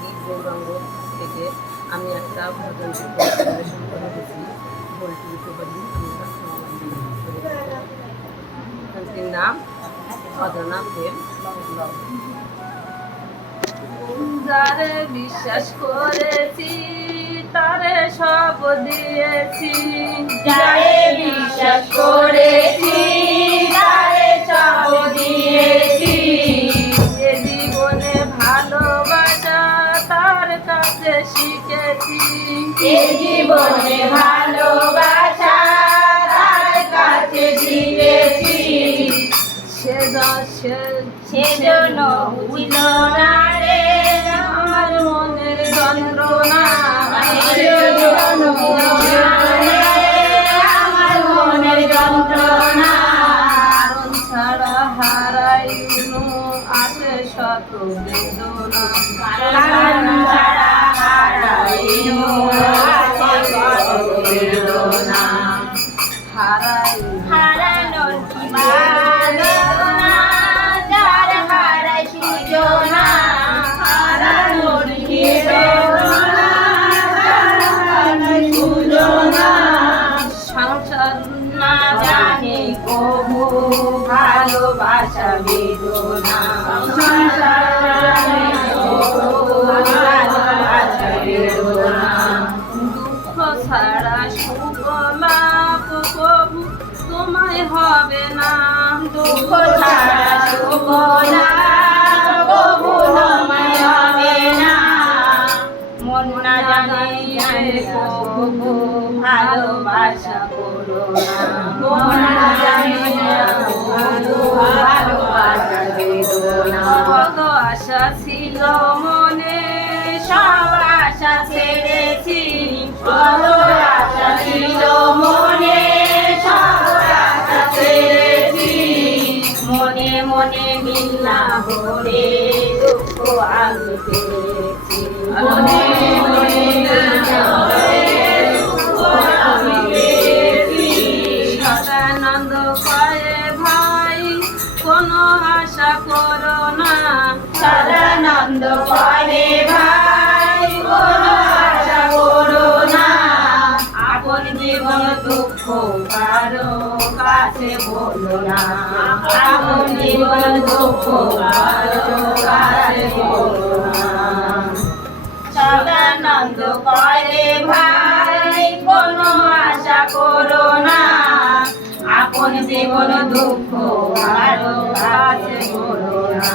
গীত গৌরাঙ্গ থেকে আমি একটা ভজন পরিবেশন করেছি ভোল্টি উপবাদী গানটির নাম অজানা প্রেম। যারে বিশ্বাস করেছি তারে সব দিয়েছি, যারে বিশ্বাস করেছি তারে সব দিয়েছি। এ জীবনে ভালোবাসা তার কাছে শিখেছি, এ জীবনে ভালোবাসা তার কাছে শিখেছি। সেজন্য বুঝল না রে আমার মনের যন্ত্রণা, সেজন্য বুঝল না রে আমার মনের যন্ত্রণা। কারণ ছাড়া হারাইনু আছে শত বেদনা, কারণ ছাড়া হারাইনু আছে শত বেদনা। হারানোর কি বেদনা, যার হারায় সূচনা। হারানোর কি বেদনা, যার হারায় সূচনা। সংসার না জানে কবু ভালোবাসা বেদনা। সংসার জানে কবু ভালোবাসা বেদনা। দুঃখ ছাড়া সুখ লাভ কবু তোমায় হবে না, দুঃখ ছাড়া সুখ লাভ কবু তোমায় হবে না। মন না জানে কবু ভালোবাসা করো না। মন না জানে কবু ভালোবাসা বেদনা। কত আশা ছিল মনে সব আশা ছেড়েছি, কত আশা ছিল মনে সব আশা ছেড়েছি। মনে মনে মিল্লা ভরে দুঃখ আমি পেয়েছি। মনে মনে মিল্লা ভরে দুঃখ আমি পেয়েছি। সদানন্দ কয়ে ভাই কোনো আশা করো না, সদানন্দ করে ভাই কোনো আশা করো না। আপন জীবন দুঃখ কারো কাছে বলো না। আপন জীবন দুঃখ কারো কাছে বলো না। সদানন্দ করে ভাই কোনো আশা করো না। আপন জীবন দুঃখ কারো কাছে বলো না।